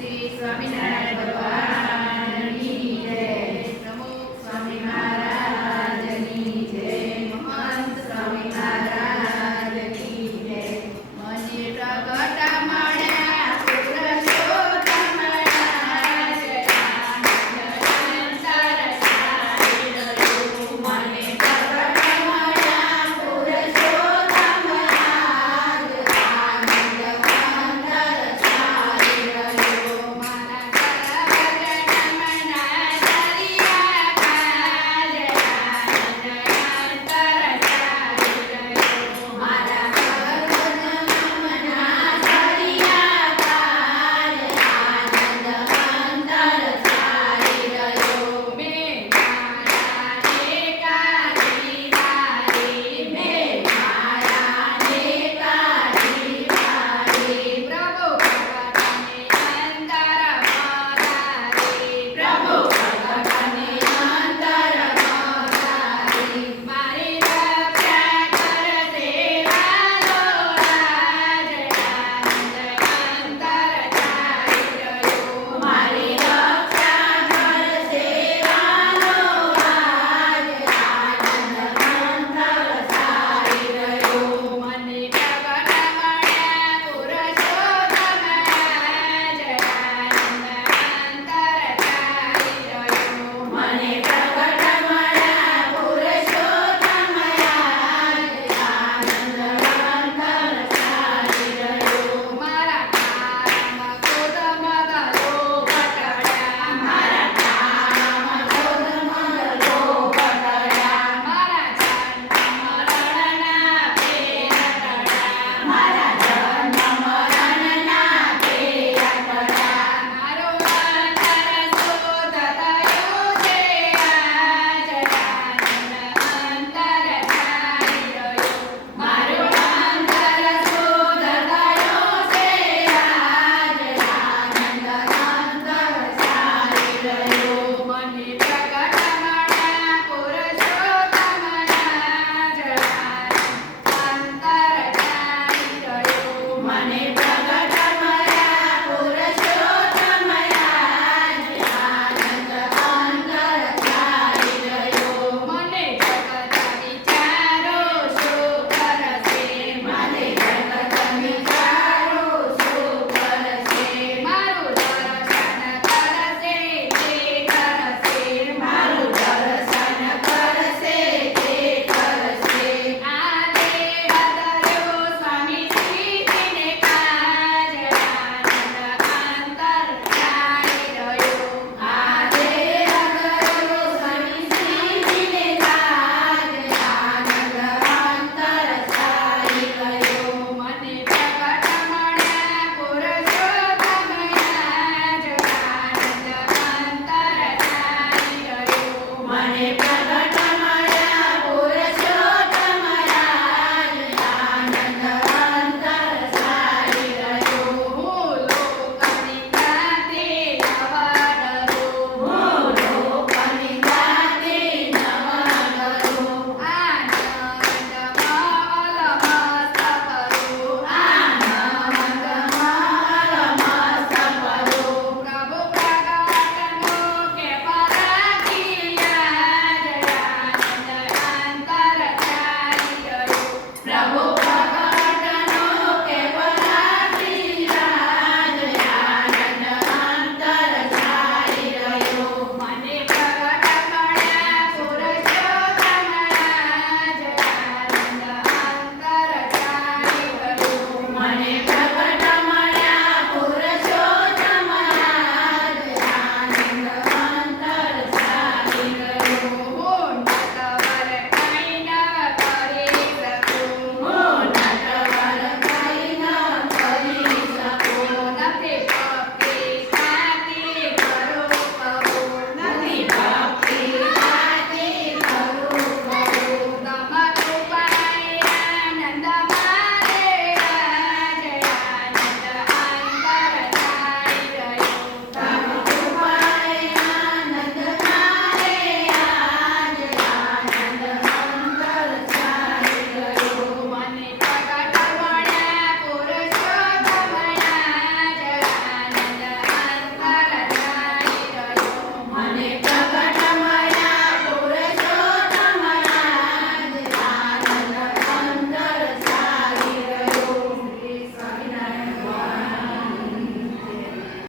શ્રી સ્વામિનારાયણ ભગવાન. Amen.